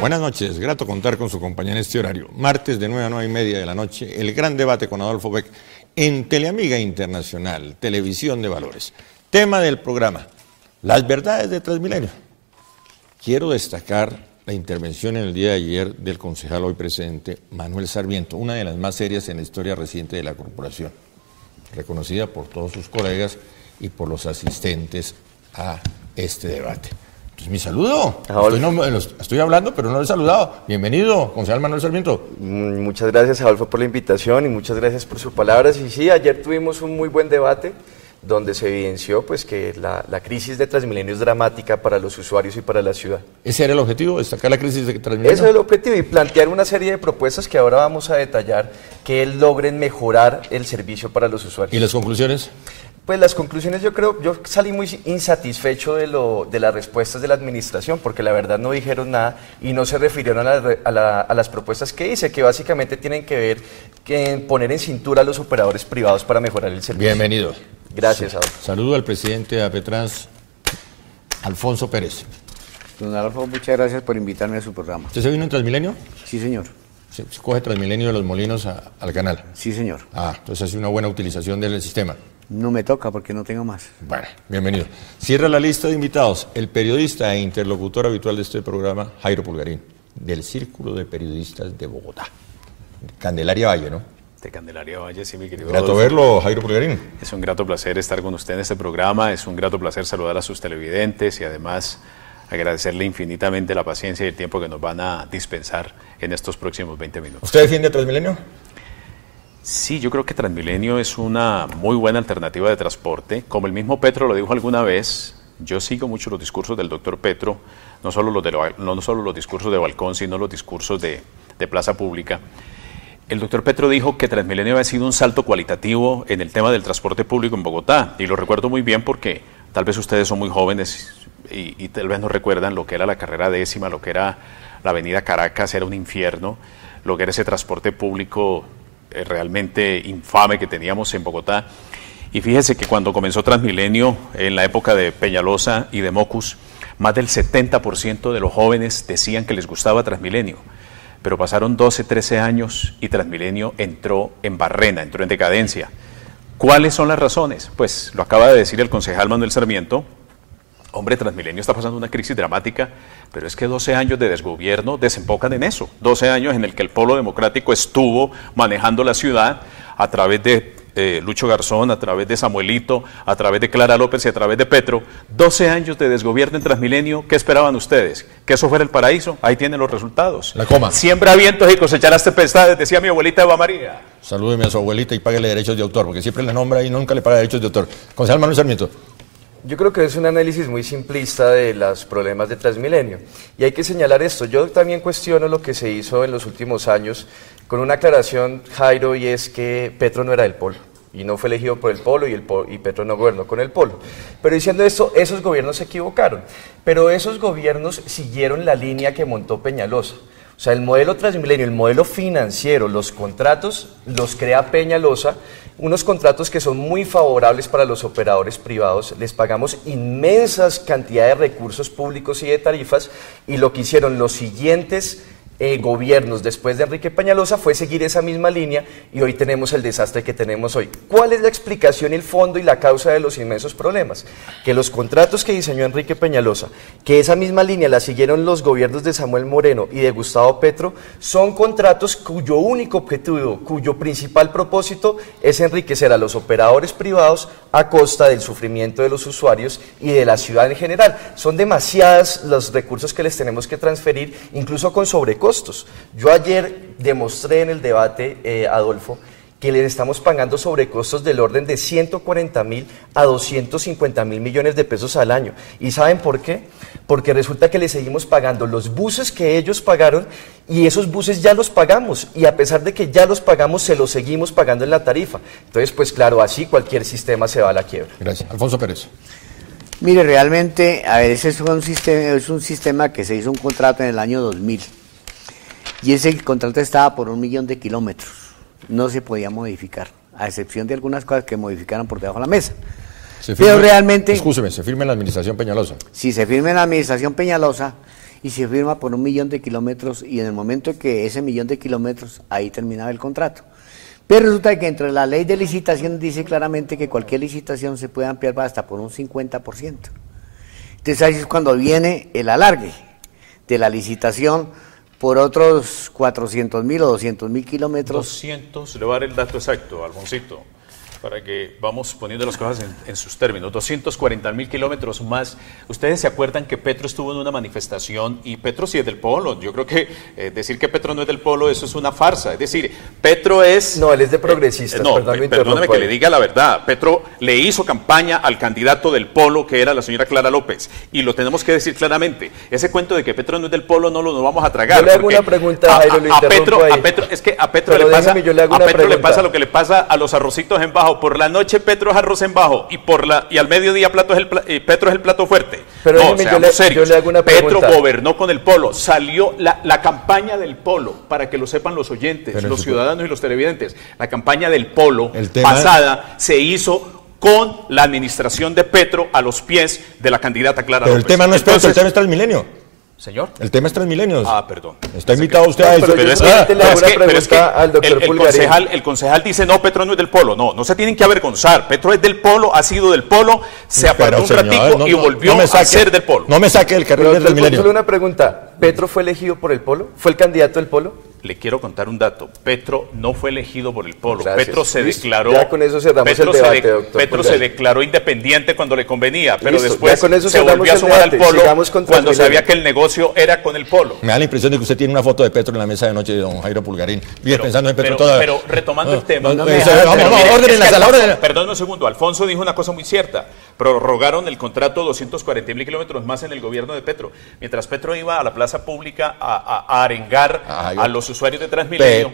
Buenas noches, grato contar con su compañía en este horario. Martes de 9 a 9:30 de la noche, el gran debate con Adolfo Beck en Teleamiga Internacional, Televisión de Valores. Tema del programa, las verdades de Transmilenio. Quiero destacar la intervención en el día de ayer del concejal hoy presente, Manuel Sarmiento, una de las más serias en la historia reciente de la corporación, reconocida por todos sus colegas y por los asistentes a este debate. Entonces, mi saludo. Estoy hablando, pero no lo he saludado. Bienvenido, concejal Manuel Sarmiento. Muchas gracias, Adolfo, por la invitación y muchas gracias por sus palabras. Y sí, ayer tuvimos un muy buen debate donde se evidenció pues, que la crisis de Transmilenio es dramática para los usuarios y para la ciudad. ¿Ese era el objetivo, destacar la crisis de Transmilenio? Ese es el objetivo y plantear una serie de propuestas que ahora vamos a detallar que logren mejorar el servicio para los usuarios. ¿Y las conclusiones? Pues las conclusiones yo salí muy insatisfecho de las respuestas de la administración porque la verdad no dijeron nada y no se refirieron a las propuestas que hice, que básicamente tienen que ver en poner en cintura a los operadores privados para mejorar el servicio. Bienvenido. Gracias, Adolfo. Saludo al presidente de APETRANS, Alfonso Pérez. Don Adolfo, muchas gracias por invitarme a su programa. ¿Usted se vino en Transmilenio? Sí, señor. ¿Se coge Transmilenio de Los Molinos al canal? Sí, señor. Ah, entonces hace una buena utilización del sistema. No me toca porque no tengo más. Bueno, bienvenido. Cierra la lista de invitados el periodista e interlocutor habitual de este programa, Jairo Pulgarín, del Círculo de Periodistas de Bogotá. Candelaria Valle, ¿no? De Candelaria Valle, sí, mi querido Grato Adolfo. verlo, Jairo Pulgarín. Es un grato placer estar con usted en este programa, es un grato placer saludar a sus televidentes y además agradecerle infinitamente la paciencia y el tiempo que nos van a dispensar en estos próximos 20 minutos. ¿Usted defiende a Transmilenio? Sí, yo creo que Transmilenio es una muy buena alternativa de transporte. Como el mismo Petro lo dijo alguna vez, yo sigo mucho los discursos del doctor Petro, no solo los discursos de balcón, sino los discursos de plaza pública. El doctor Petro dijo que Transmilenio había sido un salto cualitativo en el tema del transporte público en Bogotá, y lo recuerdo muy bien porque tal vez ustedes son muy jóvenes y tal vez no recuerdan lo que era la carrera décima, lo que era la avenida Caracas, era un infierno, lo que era ese transporte público realmente infame que teníamos en Bogotá. Y fíjese que cuando comenzó Transmilenio, en la época de Peñalosa y de Mocus, más del 70% de los jóvenes decían que les gustaba Transmilenio. Pero pasaron 12, 13 años y Transmilenio entró en barrena, entró en decadencia. ¿Cuáles son las razones? Pues lo acaba de decir el concejal Manuel Sarmiento. Hombre, Transmilenio está pasando una crisis dramática, pero es que 12 años de desgobierno desembocan en eso. 12 años en el que el Polo Democrático estuvo manejando la ciudad a través de Lucho Garzón, a través de Samuelito, a través de Clara López y a través de Petro. 12 años de desgobierno en Transmilenio. ¿Qué esperaban ustedes? ¿Que eso fuera el paraíso? Ahí tienen los resultados. La coma. Siembra vientos y cosecharás tempestades, decía mi abuelita Eva María. Salúdeme a su abuelita y páguele derechos de autor, porque siempre le nombra y nunca le paga derechos de autor. Concejal Manuel Sarmiento. Yo creo que es un análisis muy simplista de los problemas de Transmilenio. Y hay que señalar esto. Yo también cuestiono lo que se hizo en los últimos años con una aclaración, Jairo, y es que Petro no era del Polo. Y no fue elegido por el Polo y Petro no gobernó con el Polo. Pero diciendo esto, esos gobiernos se equivocaron. Pero esos gobiernos siguieron la línea que montó Peñalosa. O sea, el modelo Transmilenio, el modelo financiero, los contratos los crea Peñalosa, unos contratos que son muy favorables para los operadores privados, les pagamos inmensas cantidades de recursos públicos y de tarifas, y lo que hicieron los siguientes gobiernos después de Enrique Peñalosa fue seguir esa misma línea y hoy tenemos el desastre que tenemos hoy. ¿Cuál es la explicación, el fondo y la causa de los inmensos problemas? Que los contratos que diseñó Enrique Peñalosa, que esa misma línea la siguieron los gobiernos de Samuel Moreno y de Gustavo Petro, son contratos cuyo único objetivo, cuyo principal propósito es enriquecer a los operadores privados a costa del sufrimiento de los usuarios y de la ciudad en general. Son demasiados los recursos que les tenemos que transferir, incluso con sobrecostos. Yo ayer demostré en el debate, Adolfo, que les estamos pagando sobrecostos del orden de 140.000 a 250.000 millones de pesos al año. ¿Y saben por qué? Porque resulta que les seguimos pagando los buses que ellos pagaron y esos buses ya los pagamos y a pesar de que ya los pagamos, se los seguimos pagando en la tarifa. Entonces, pues claro, así cualquier sistema se va a la quiebra. Gracias. Alfonso Pérez. Mire, realmente, a ver, ese es un sistema que se hizo un contrato en el año 2000 y ese contrato estaba por 1 millón de kilómetros. No se podía modificar, a excepción de algunas cosas que modificaron por debajo de la mesa. Pero realmente... Escúcheme, se firma en la administración Peñalosa. Si se firma en la administración Peñalosa, y se firma por 1 millón de kilómetros y en el momento que ese 1 millón de kilómetros, ahí terminaba el contrato. Pero resulta que entre la ley de licitación dice claramente que cualquier licitación se puede ampliar hasta por un 50%. Entonces ahí es cuando viene el alargue de la licitación por otros 400.000 o 200.000 kilómetros. 200, le voy a dar el dato exacto, Alfonsito, para que vamos poniendo las cosas en sus términos. 240.000 kilómetros más. Ustedes se acuerdan que Petro estuvo en una manifestación, y Petro sí es del polo. Yo creo que decir que Petro no es del polo, eso es una farsa. Es decir, Petro es... No, él es de progresistas. Perdóneme que le diga la verdad. Petro le hizo campaña al candidato del polo, que era la señora Clara López, y lo tenemos que decir claramente. Ese cuento de que Petro no es del polo no lo vamos a tragar. Yo le hago una pregunta, Jairo, lo interrumpo ahí. Es que a Petro le pasa lo que le pasa a los arrocitos en bajo. Por la noche Petro es arroz en bajo y al mediodía Petro es el plato fuerte. Pero no, seamos serios. Yo le hago una pregunta. Petro gobernó con el polo, salió la campaña del polo, para que lo sepan los oyentes, pero los ciudadanos y los televidentes. La campaña del polo tema pasada se hizo con la administración de Petro a los pies de la candidata Clara López. Pero el tema no es Petro, el tema es Transmilenio. Señor. El tema es Transmilenios. Perdón. Está invitado usted a eso. Pero es que el concejal dice, no, Petro no es del polo. No se tienen que avergonzar. Petro es del polo, ha sido del polo, se apartó un ratico y volvió a ser del polo. No me saque el carril del Transmilenio. Solo una pregunta. ¿Petro fue elegido por el polo? ¿Fue el candidato del polo? Le quiero contar un dato. Petro no fue elegido por el polo. Gracias. Petro se declaró... Ya con eso cerramos el debate, doctor. Petro se declaró independiente cuando le convenía, pero Listo, después con eso se volvió a sumar al polo cuando sabía que el negocio era con el polo. Me da la impresión de que usted tiene una foto de Petro en la mesa de noche de don Jairo Pulgarín. Vive pensando en Petro todavía. Pero retomando el tema... Perdón un segundo. Alfonso dijo una cosa muy cierta. Prorrogaron el contrato 240.000 kilómetros más en el gobierno de Petro. Mientras Petro iba a la plaza pública a arengar a los usuarios de Transmilenio,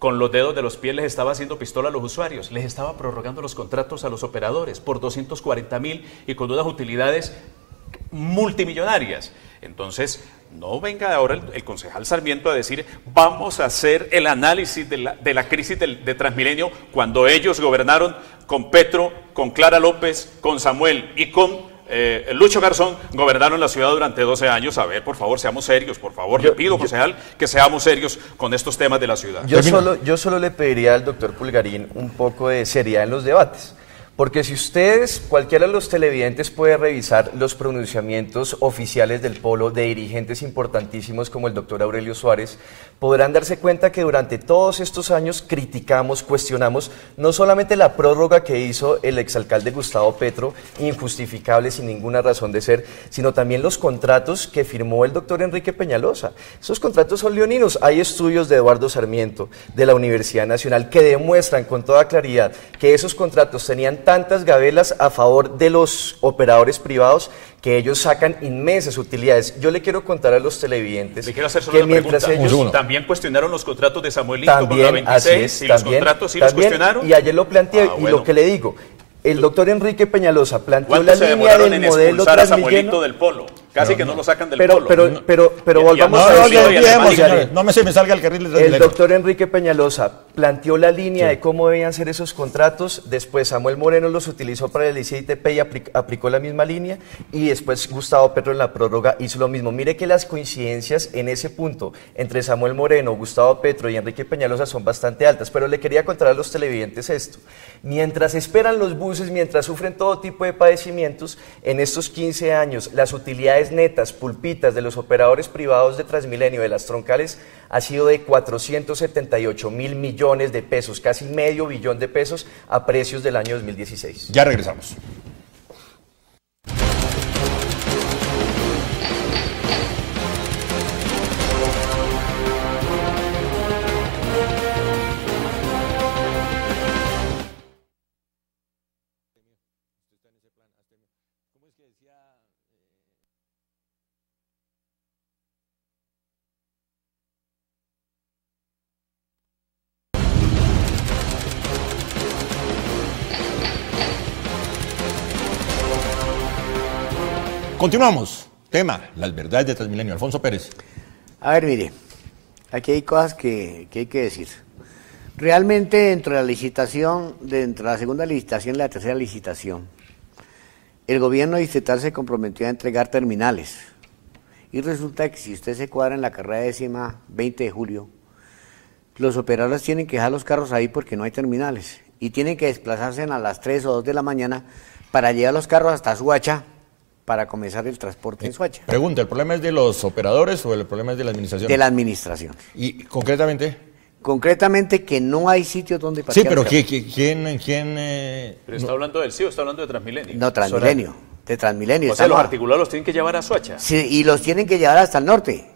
con los dedos de los pies les estaba haciendo pistola a los usuarios, les estaba prorrogando los contratos a los operadores por 240.000 y con unas utilidades multimillonarias. Entonces, no venga ahora el concejal Sarmiento a decir vamos a hacer el análisis de la crisis de Transmilenio cuando ellos gobernaron con Petro, con Clara López, con Samuel y con Lucho Garzón, gobernaron la ciudad durante 12 años. A ver, por favor, seamos serios, por favor. Le pido, concejal, que seamos serios con estos temas de la ciudad. Yo solo le pediría al doctor Pulgarín un poco de seriedad en los debates. Porque si ustedes, cualquiera de los televidentes puede revisar los pronunciamientos oficiales del polo de dirigentes importantísimos como el doctor Aurelio Suárez, podrán darse cuenta que durante todos estos años criticamos, cuestionamos no solamente la prórroga que hizo el exalcalde Gustavo Petro, injustificable sin ninguna razón de ser, sino también los contratos que firmó el doctor Enrique Peñalosa. Esos contratos son leoninos. Hay estudios de Eduardo Sarmiento, de la Universidad Nacional, que demuestran con toda claridad que esos contratos tenían tantas gabelas a favor de los operadores privados que ellos sacan inmensas utilidades. Yo le quiero contar a los televidentes le quiero hacer solo que una mientras pregunta. ellos... También cuestionaron los contratos de Samuelito con la También, 26 y los contratos sí los cuestionaron. Y ayer lo planteé, y bueno. lo que le digo, el doctor Enrique Peñalosa planteó ¿Cuánto la se línea demoraron del en modelo expulsar a Transmilenio? Samuelito del polo? Casi que no lo sacan del polo. Pero volvamos a señores, no me salga el carril del El doctor Enrique Peñalosa planteó la línea de cómo debían ser esos contratos, después Samuel Moreno los utilizó para el ICITP y aplicó la misma línea, y después Gustavo Petro en la prórroga hizo lo mismo. Mire que las coincidencias en ese punto entre Samuel Moreno, Gustavo Petro y Enrique Peñalosa son bastante altas, pero le quería contar a los televidentes esto. Mientras esperan los buses, mientras sufren todo tipo de padecimientos, en estos 15 años las utilidades netas, pulpitas de los operadores privados de Transmilenio, de las troncales, ha sido de 478.000 millones de pesos, casi medio billón de pesos a precios del año 2016. Ya regresamos. Continuamos. Tema, las verdades de Transmilenio. Alfonso Pérez. A ver, mire, aquí hay cosas que hay que decir. Realmente dentro de la licitación, dentro de la segunda licitación y la tercera licitación, el gobierno distrital se comprometió a entregar terminales Y resulta que si usted se cuadra en la carrera 20 de julio, los operadores tienen que dejar los carros ahí porque no hay terminales. Y tienen que desplazarse a las 3 o 2 de la mañana para llevar los carros hasta Soacha para comenzar el transporte en Soacha. Pregunta, ¿el problema es de los operadores o el problema es de la administración? De la administración. ¿Y concretamente? Concretamente que no hay sitios donde parquear. Sí, pero carros. ¿quién? ¿Pero está hablando del sí o está hablando de Transmilenio? No, Transmilenio. De Transmilenio. O sea, los articulados los tienen que llevar a Soacha. Sí, y los tienen que llevar hasta el norte.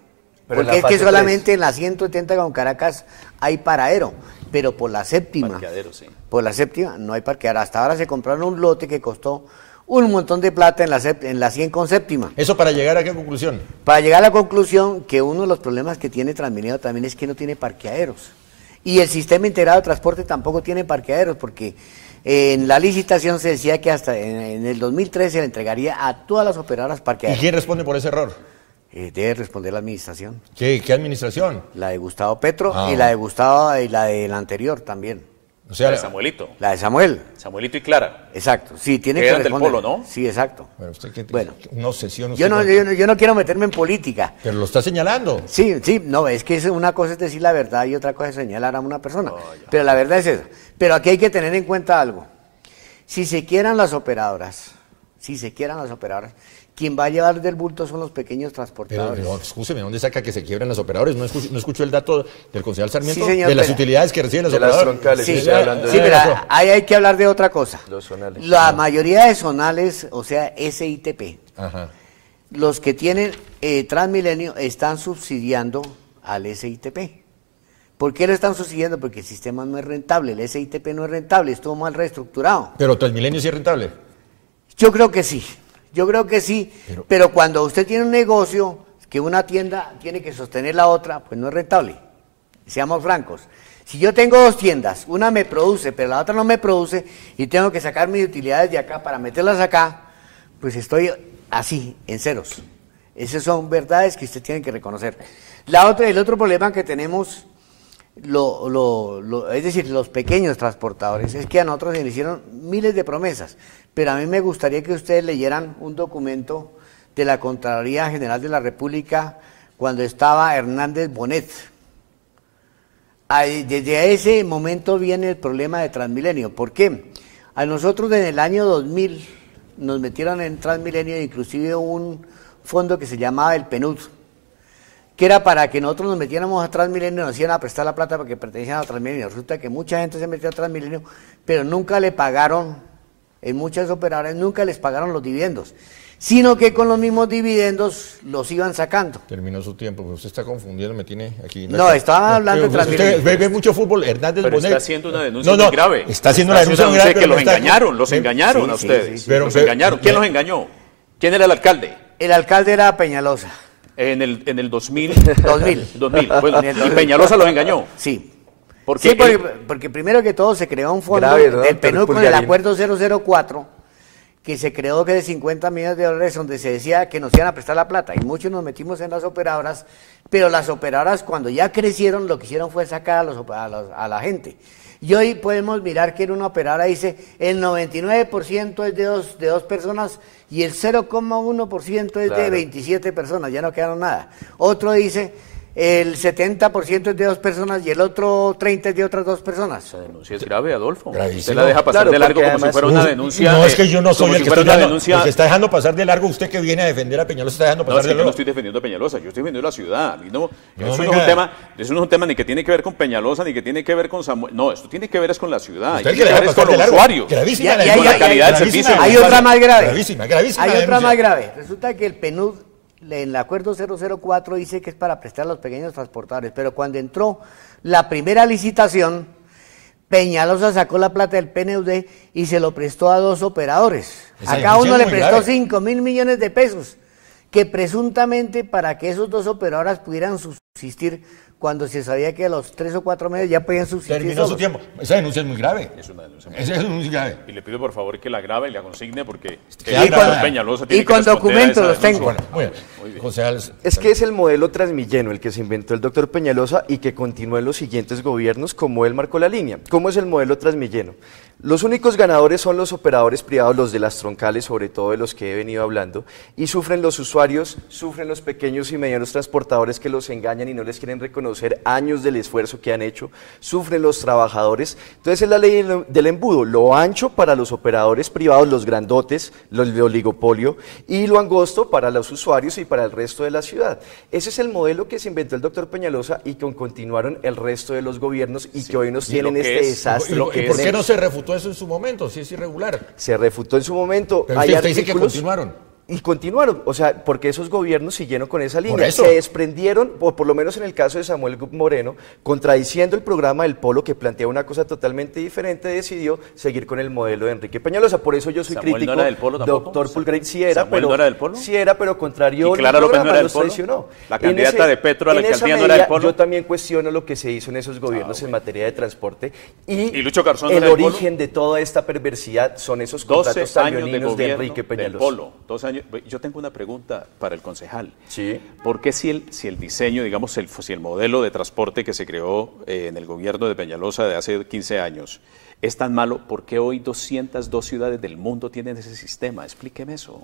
Pero porque es que fase solamente 3. en la 170 con Caracas hay paradero, pero por la séptima. Parqueadero, sí. Por la séptima no hay parqueadero. Hasta ahora se compraron un lote que costó un montón de plata en la 100 con séptima. ¿Eso para llegar a qué conclusión? Para llegar a la conclusión que uno de los problemas que tiene Transmilenio también es que no tiene parqueaderos. Y el sistema integrado de transporte tampoco tiene parqueaderos, porque en la licitación se decía que hasta en el 2013 se le entregaría a todas las operadoras ¿Y parqueaderos. quién responde por ese error? Debe responder la administración. ¿Qué administración? La de Gustavo Petro Ah. y la de Gustavo y la del anterior también. O sea, La de Samuelito. La de Samuel. Samuelito y Clara. Exacto. Sí, tiene Que que eran del responder. Polo, ¿no? Sí, exacto. bueno, usted qué Bueno. una obsesión. Yo no quiero meterme en política. Pero lo está señalando. Sí, no, es que una cosa es decir la verdad y otra cosa es señalar a una persona. Pero la verdad es esa. Pero aquí hay que tener en cuenta algo. Si se quieran las operadoras, quien va a llevar del bulto son los pequeños transportadores. Pero escúcheme, ¿dónde saca que se quiebran los operadores? ¿No escuchó el dato del concejal Sarmiento? Sí, señor, de las pero- utilidades que reciben los De las operadores. troncales, Sí, estoy hablando de sí, pero eso. ahí hay que hablar de otra cosa. los zonales. La mayoría de zonales, o sea, SITP, Ajá. los que tienen Transmilenio están subsidiando al SITP. ¿Por qué lo están subsidiando? Porque el sistema no es rentable, el SITP no es rentable, estuvo mal reestructurado. Pero Transmilenio sí es rentable. Yo creo que sí, Pero- pero cuando usted tiene un negocio, que una tienda tiene que sostener la otra, pues no es rentable. Seamos francos. Si yo tengo dos tiendas, una me produce, pero la otra no me produce, y tengo que sacar mis utilidades de acá para meterlas acá, pues estoy así, en ceros. Esas son verdades que usted tiene que reconocer. El otro problema que tenemos, es decir, los pequeños transportadores, es que a nosotros se le hicieron miles de promesas, pero a mí me gustaría que ustedes leyeran un documento de la Contraloría General de la República cuando estaba Hernández Bonet. Desde ese momento viene el problema de Transmilenio. ¿Por qué? A nosotros en el año 2000 nos metieron en Transmilenio, inclusive un fondo que se llamaba el PNUD, que era para que nosotros nos metiéramos a Transmilenio y nos iban a prestar la plata porque pertenecían a Transmilenio. Resulta que mucha gente se metió a Transmilenio, pero nunca le pagaron, en muchas operadoras nunca les pagaron los dividendos, sino que con los mismos dividendos los iban sacando. Terminó su tiempo, pero usted está confundiendo, me tiene aquí. No, estaba hablando de Transmilenio. Usted ve mucho fútbol, Hernández Pero Bonet. está haciendo una denuncia muy grave. Está haciendo una denuncia muy grave. que pero los no está- engañaron, los Ve- engañaron sí, a sí, ustedes. sí, sí. Los Pero- engañaron. ¿Quién los engañó? ¿Quién era el alcalde? El alcalde era Peñalosa. En el 2000. 2000. 2000. Bueno, En el y 2000. Peñalosa los engañó. Sí. Porque Sí, porque primero que todo se creó un fondo Grave, ¿no, del doctor PNUD con el Pulgarín? acuerdo 004, que se creó que de 50 millones de dólares, donde se decía que nos iban a prestar la plata, y muchos nos metimos en las operadoras, pero las operadoras cuando ya crecieron lo que hicieron fue sacar a la gente. Y hoy podemos mirar que en una operadora dice el 99% es de dos personas y el 0,1% es de Claro. 27 personas, ya no quedaron nada. Otro dice el 70% es de dos personas y el otro 30% es de otras dos personas. Esa denuncia es grave, Adolfo. Gravísimo. Usted la deja pasar Claro, de largo porque como si además- fuera una denuncia. No, es que yo no soy como el si que fuera está una dando, denuncia. el que está dejando pasar de largo. Usted que viene a defender a Peñalosa está dejando No, pasar es que de yo no largo. estoy defendiendo a Peñalosa, yo estoy defendiendo la ciudad. Y no, No, eso, venga. eso no es un tema ni que tiene que ver con Peñalosa, ni que tiene que ver con Samuel. No, esto tiene que ver es con la ciudad. Usted y que tiene que deja ver es pasar con de los largo. usuarios. Gravísima Ya, la ya, denuncia. ya, la calidad del Gravísima servicio. la Hay denuncia. otra más grave. Gravísima Hay la otra denuncia. más grave. Resulta que el PNUD, en el acuerdo 004, dice que es para prestar a los pequeños transportadores, pero cuando entró la primera licitación, Peñalosa sacó la plata del PNUD y se lo prestó a dos operadores. Esa A cada denuncia uno es le muy prestó grave. 5.000 millones de pesos, que presuntamente para que esos dos operadores pudieran subsistir cuando se sabía que a los 3 o 4 meses ya podían subsistir Terminó su solos. tiempo. Esa denuncia es muy grave. Es una denuncia muy Esa es muy grave. Y le pido por favor que la grabe y la consigne porque Que el doctor haga- Peñalosa y tiene que con responder a documentos esa los tengo. denuncia. Bueno, muy bien. José Alex. Es que es el modelo Transmilleno el que se inventó el doctor Peñalosa y que continúa en los siguientes gobiernos como él marcó la línea. ¿Cómo es el modelo Transmilleno? Los únicos ganadores son los operadores privados, los de las troncales, sobre todo de los que he venido hablando, y sufren los usuarios, sufren los pequeños y medianos transportadores que los engañan y no les quieren reconocer años del esfuerzo que han hecho, sufren los trabajadores. Entonces es la ley del embudo, lo ancho para los operadores privados, los grandotes, los de oligopolio, y lo angosto para los usuarios y para el resto de la ciudad. Ese es el modelo que se inventó el doctor Peñalosa y que continuaron el resto de los gobiernos y que hoy nos Y tienen lo que este es- desastre. ¿Y por qué no se refutó eso en su momento? Si es irregular. Se refutó en su momento. Pero Hay usted dice que artículos- continuaron. Y continuaron, o sea, porque esos gobiernos siguieron con esa línea. eso. Se desprendieron, o por lo menos en el caso de Samuel Moreno, contradiciendo el programa del Polo que planteaba una cosa totalmente diferente, decidió seguir con el modelo de Enrique Peñalosa. Por eso yo soy ¿Samuel no crítico. era del Polo tampoco? Doctor Pulgarín sí era, ¿Samuel pero no era del Polo? sí era, pero contrario. ¿Y Clara López no era del los Polo? traicionó. ¿La En candidata de Petro a la en esa alcaldía no era del medida, Polo? Yo también cuestiono lo que se hizo en esos gobiernos en materia de transporte y Lucho Garzón no el era del Polo? origen de toda esta perversidad son esos 12 contratos años de taglioninos de gobierno Enrique del Peñalosa. Polo. 12 años. Yo tengo una pregunta para el concejal. Sí. ¿Por qué si el diseño, digamos, si el modelo de transporte que se creó en el gobierno de Peñalosa de hace 15 años es tan malo, por qué hoy 202 ciudades del mundo tienen ese sistema? Explíqueme eso.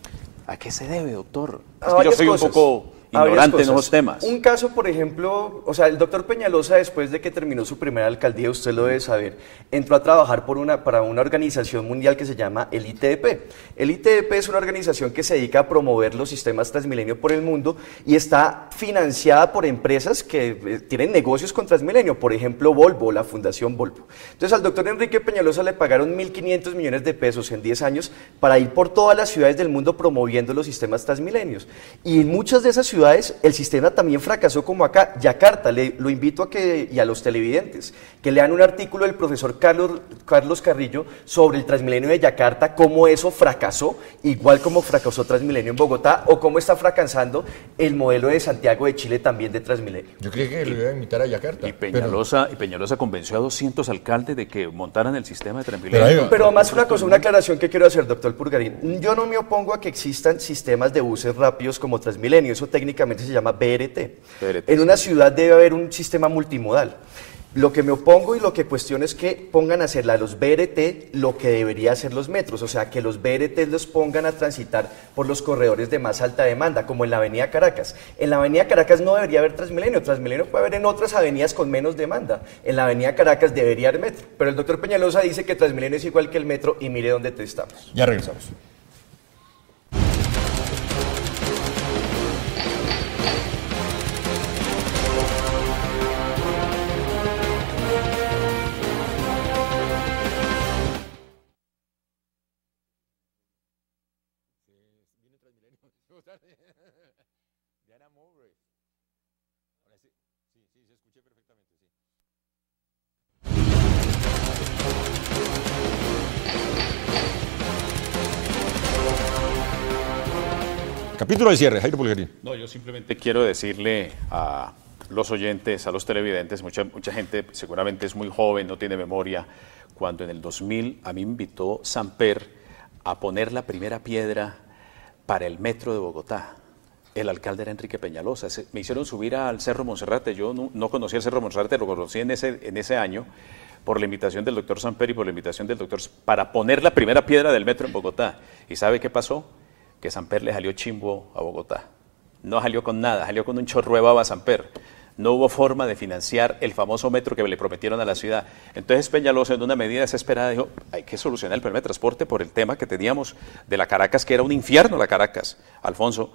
¿A qué se debe, doctor? Es que yo Varias soy cosas. un poco Varias ignorante en cosas. esos temas. Un caso, por ejemplo, o sea, el doctor Peñalosa, después de que terminó su primera alcaldía, usted lo debe saber, entró a trabajar para una organización mundial que se llama el ITDP. El ITDP es una organización que se dedica a promover los sistemas Transmilenio por el mundo y está financiada por empresas que tienen negocios con Transmilenio, por ejemplo, Volvo, la Fundación Volvo. Entonces, al doctor Enrique Peñalosa le pagaron 1.500 millones de pesos en 10 años para ir por todas las ciudades del mundo promoviendo los sistemas Transmilenios. Y en muchas de esas ciudades el sistema también fracasó como acá. Yakarta, lo invito y a los televidentes que lean un artículo del profesor Carlos Carrillo sobre el Transmilenio de Yakarta, cómo eso fracasó, igual como fracasó Transmilenio en Bogotá, o cómo está fracasando el modelo de Santiago de Chile también de Transmilenio. Yo creí que lo iba a invitar a Yakarta. Y Peñalosa convenció a 200 alcaldes de que montaran el sistema de Transmilenio. Pero además una aclaración que quiero hacer, doctor Pulgarín. Yo no me opongo a que existan sistemas de buses rápidos como Transmilenio, eso técnicamente se llama BRT. En una ciudad debe haber un sistema multimodal. Lo que me opongo y lo que cuestiono es que pongan a hacer a los BRT lo que debería hacer los metros, o sea, que los BRT los pongan a transitar por los corredores de más alta demanda, como en la avenida Caracas. En la avenida Caracas no debería haber Transmilenio, Transmilenio puede haber en otras avenidas con menos demanda. En la avenida Caracas debería haber metro, pero el doctor Peñalosa dice que Transmilenio es igual que el metro y mire dónde estamos. Ya regresamos. Capítulo de cierre, Jairo Pulgarín. No, yo simplemente quiero decirle a los oyentes, a los televidentes, mucha gente seguramente es muy joven, no tiene memoria, cuando en el 2000 a mí me invitó Samper a poner la primera piedra para el metro de Bogotá. El alcalde era Enrique Peñalosa. Me hicieron subir al Cerro Monserrate. Yo no conocía el Cerro Monserrate, lo conocí en ese año por la invitación del doctor Samper y por la invitación del doctor para poner la primera piedra del metro en Bogotá. ¿Y sabe qué pasó? Que Samper le salió chimbo a Bogotá. No salió con nada, salió con un chorro de baba a Samper. No hubo forma de financiar el famoso metro que le prometieron a la ciudad. Entonces Peñalosa, en una medida desesperada, dijo, hay que solucionar el problema de transporte por el tema que teníamos de la Caracas, que era un infierno la Caracas. Alfonso,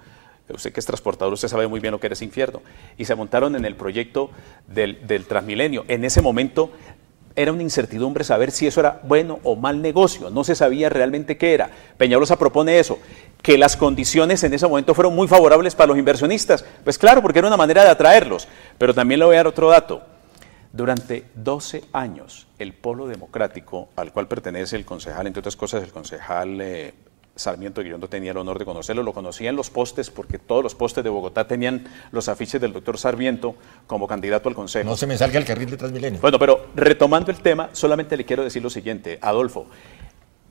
usted que es transportador, usted sabe muy bien lo que era ese infierno. Y se montaron en el proyecto del Transmilenio. En ese momento era una incertidumbre saber si eso era bueno o mal negocio. No se sabía realmente qué era. Peñalosa propone eso, que las condiciones en ese momento fueron muy favorables para los inversionistas. Pues claro, porque era una manera de atraerlos. Pero también le voy a dar otro dato. Durante 12 años, el Polo Democrático, al cual pertenece el concejal, entre otras cosas, el concejal Sarmiento, que yo no tenía el honor de conocerlo, lo conocía en los postes, porque todos los postes de Bogotá tenían los afiches del doctor Sarmiento como candidato al Consejo. No se me salga el carril de Transmilenio. Bueno, pero retomando el tema, solamente le quiero decir lo siguiente, Adolfo.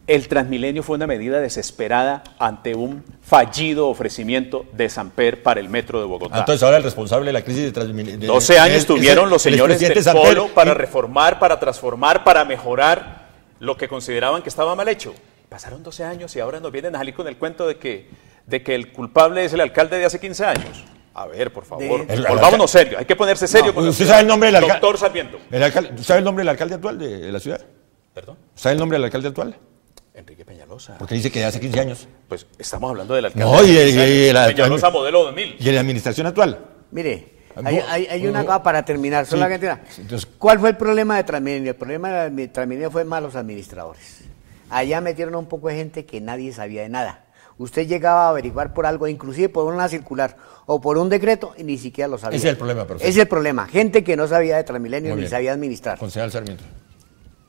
El Transmilenio fue una medida desesperada ante un fallido ofrecimiento de Samper para el metro de Bogotá. Entonces ahora el responsable de la crisis de Transmilenio... 12 años tuvieron los señores del Samper, Polo para reformar, para transformar, para mejorar lo que consideraban que estaba mal hecho. Pasaron 12 años y ahora nos vienen a salir con el cuento de que el culpable es el alcalde de hace 15 años. A ver, por favor, volvámonos serios. Hay que ponerse serio con ¿Usted sabe el nombre del alcalde? Doctor Sarmiento. ¿Sabe el nombre del alcalde actual de la ciudad? ¿Perdón? ¿Sabe el nombre del alcalde actual? Enrique Peñalosa. Porque dice que de hace 15 años. Pues estamos hablando del alcalde. No, Peñalosa modelo 2000. ¿Y en la administración actual? Mire, hay una cosa para terminar. Solamente una. Entonces, ¿Cuál fue el problema de Transmilenio? El problema de Transmilenio fue malos administradores. Allá metieron a un poco de gente que nadie sabía de nada. Usted llegaba a averiguar por algo, inclusive por una circular o por un decreto, y ni siquiera lo sabía. Ese es el problema, profesor. Ese es el problema. Gente que no sabía de Transmilenio ni sabía administrar. Concejal Sarmiento.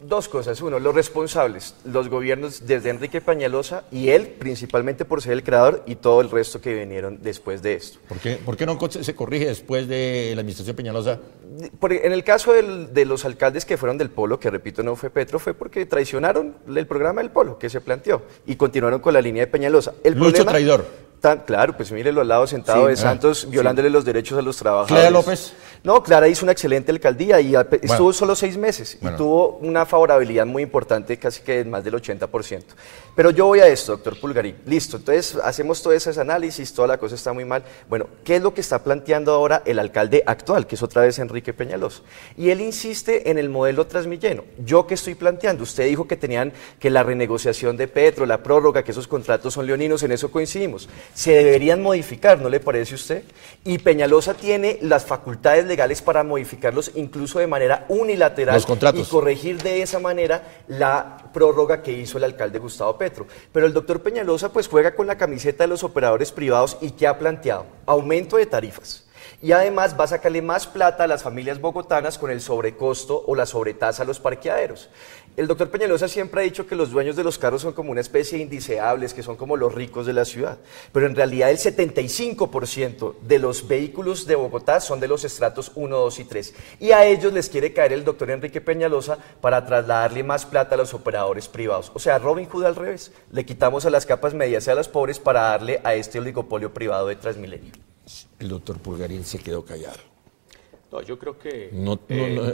Dos cosas. Uno, los responsables, los gobiernos desde Enrique Peñalosa y él, principalmente por ser el creador, y todo el resto que vinieron después de esto. ¿Por qué no se corrige después de la administración Peñalosa? En el caso de los alcaldes que fueron del Polo, que repito no fue Petro, fue porque traicionaron el programa del Polo que se planteó y continuaron con la línea de Peñalosa. Lucho traidor. Claro, pues mírelo al lado sentado de Santos violándole los derechos a los trabajadores. ¿Clara López? No, Clara hizo una excelente alcaldía y estuvo solo 6 meses y tuvo una favorabilidad muy importante, casi que más del 80%. Pero yo voy a esto, doctor Pulgarín. Listo, entonces hacemos todo ese análisis, toda la cosa está muy mal. Bueno, ¿qué es lo que está planteando ahora el alcalde actual, que es otra vez Enrique Peñalosa? Y él insiste en el modelo Transmilenio. ¿Yo qué estoy planteando? Usted dijo que tenían que la renegociación de Petro, la prórroga, que esos contratos son leoninos, en eso coincidimos. Se deberían modificar, ¿no le parece a usted? Y Peñalosa tiene las facultades legales para modificarlos incluso de manera unilateral los contratos. Y corregir de esa manera la prórroga que hizo el alcalde Gustavo Petro. Pero el doctor Peñalosa pues juega con la camiseta de los operadores privados y ¿qué ha planteado? Aumento de tarifas. Y además va a sacarle más plata a las familias bogotanas con el sobrecosto o la sobretasa a los parqueaderos. El doctor Peñalosa siempre ha dicho que los dueños de los carros son como una especie de indiseables, que son como los ricos de la ciudad. Pero en realidad el 75% de los vehículos de Bogotá son de los estratos 1, 2 y 3. Y a ellos les quiere caer el doctor Enrique Peñalosa para trasladarle más plata a los operadores privados. O sea, Robin Hood al revés. Le quitamos a las capas medias y a los pobres para darle a este oligopolio privado de Transmilenio. El doctor Pulgarín se quedó callado. No, yo creo que...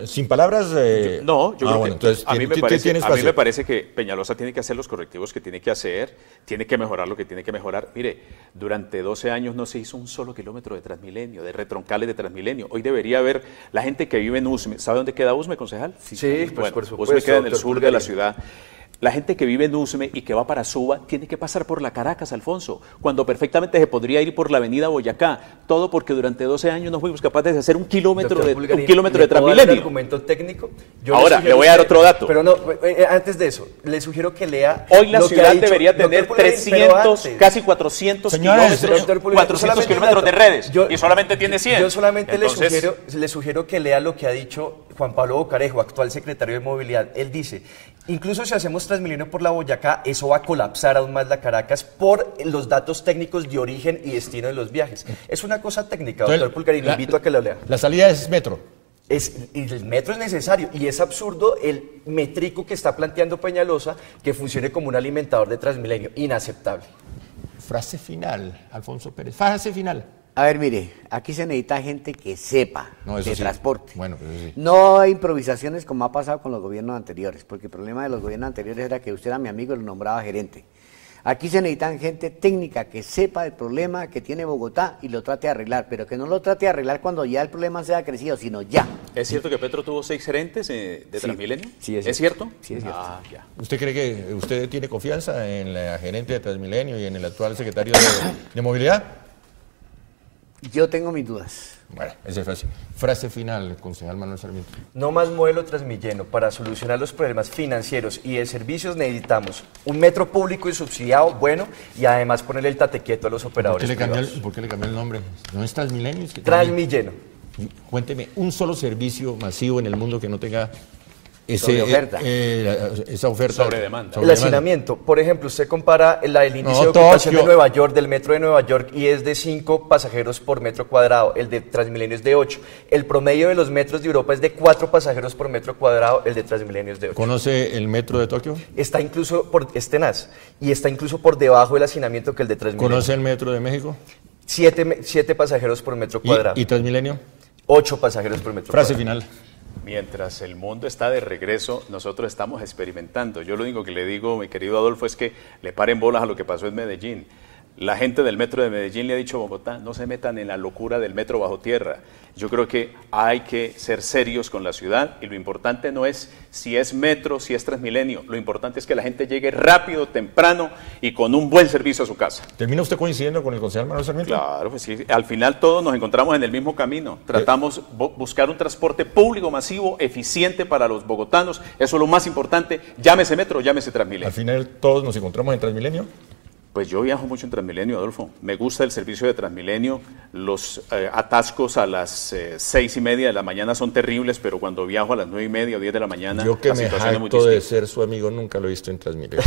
sin palabras... yo creo bueno, que entonces, a mí me parece que Peñalosa tiene que hacer los correctivos que tiene que hacer, tiene que mejorar lo que tiene que mejorar. Mire, durante 12 años no se hizo un solo kilómetro de Transmilenio, de retroncales de Transmilenio. Hoy debería haber la gente que vive en Usme. ¿Sabe dónde queda Usme, concejal? Sí, bueno, pues por supuesto. Usme queda en el sur de la ciudad. La gente que vive en Usme y que va para Suba tiene que pasar por la Caracas, Alfonso, cuando perfectamente se podría ir por la avenida Boyacá. Todo porque durante 12 años no fuimos capaces de hacer un kilómetro de Transmilenio. Argumento técnico. Ahora, le voy a dar otro dato. Pero no, antes de eso, le sugiero que lea... Hoy la ciudad debería tener 300, casi 400 kilómetros de redes y solamente tiene 100. Yo solamente le sugiero que lea lo que ha dicho Juan Pablo Bocarejo, actual secretario de Movilidad. Él dice, incluso si hacemos Transmilenio por la Boyacá, eso va a colapsar aún más la Caracas por los datos técnicos de origen y destino de los viajes. Es una cosa técnica, doctor Pulgarín, le invito a que lo lea. La salida es metro. El metro es necesario y es absurdo el métrico que está planteando Peñalosa que funcione como un alimentador de Transmilenio. Inaceptable. Frase final, Alfonso Pérez. Frase final. A ver, mire, aquí se necesita gente que sepa de transporte. Bueno, pues sí. No hay improvisaciones como ha pasado con los gobiernos anteriores, porque el problema de los gobiernos anteriores era que usted era mi amigo y lo nombraba gerente. Aquí se necesitan gente técnica que sepa del problema que tiene Bogotá y lo trate de arreglar, pero que no lo trate de arreglar cuando ya el problema sea crecido, sino ya. ¿Es cierto que Petro tuvo 6 gerentes de Transmilenio? Sí, ¿Es cierto? Sí, es cierto. Ya. ¿Usted cree que usted tiene confianza en la gerente de Transmilenio y en el actual secretario de Movilidad? Yo tengo mis dudas. Bueno, esa es fácil. Frase final, concejal Manuel Sarmiento. No más modelo Transmilenio. Para solucionar los problemas financieros y de servicios necesitamos un metro público y subsidiado bueno y además ponerle el tate quieto a los operadores privados. ¿Por qué le cambió el nombre? ¿No es Transmilenio? Es que Transmilenio. Cuénteme un solo servicio masivo en el mundo que no tenga esa oferta sobre demanda. El hacinamiento, por ejemplo, usted compara el índice de ocupación de Nueva York, del metro de Nueva York, y es de 5 pasajeros por metro cuadrado, el de Transmilenio es de 8. El promedio de los metros de Europa es de 4 pasajeros por metro cuadrado, el de Transmilenio es de 8. ¿Conoce el metro de Tokio? Está incluso es tenaz, y está incluso por debajo del hacinamiento que el de Transmilenio. ¿Conoce el metro de México? 7 pasajeros por metro cuadrado. ¿Y Transmilenio? 8 pasajeros por metro Frase cuadrado. final. Mientras el mundo está de regreso, nosotros estamos experimentando. Yo lo único que le digo, mi querido Adolfo, es que le paren bolas a lo que pasó en Medellín. La gente del metro de Medellín le ha dicho a Bogotá, no se metan en la locura del metro bajo tierra. Yo creo que hay que ser serios con la ciudad y lo importante no es si es metro, si es Transmilenio. Lo importante es que la gente llegue rápido, temprano y con un buen servicio a su casa. ¿Termina usted coincidiendo con el concejal Manuel Sarmiento? Claro, pues sí. Al final todos nos encontramos en el mismo camino. Tratamos buscar un transporte público masivo, eficiente para los bogotanos. Eso es lo más importante. Llámese metro, llámese Transmilenio. Al final todos nos encontramos en Transmilenio. Pues yo viajo mucho en Transmilenio, Adolfo. Me gusta el servicio de Transmilenio. Los atascos a las 6:30 de la mañana son terribles, pero cuando viajo a las 9:30 o 10 de la mañana, yo que la me situación es muy jacto de distinta. ser su amigo, nunca lo he visto en Transmilenio.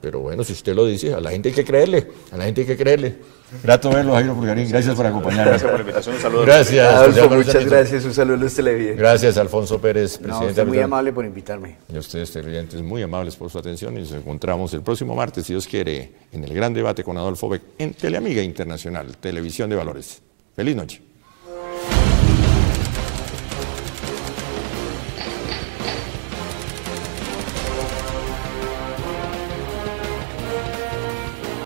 Pero bueno, si usted lo dice, a la gente hay que creerle. A la gente hay que creerle. Grato verlo, Jairo Pulgarín. Gracias por acompañarnos. Gracias por la invitación. Un saludo. Gracias. Adolfo, muchas gracias. Un saludo a los televidentes. Gracias, Alfonso Pérez, No, presidente. usted muy amable por invitarme. Y a ustedes, televidentes, muy amables por su atención y nos encontramos el próximo martes, si Dios quiere, en el gran debate con Adolfo Beck en Teleamiga Internacional, Televisión de Valores. Feliz noche.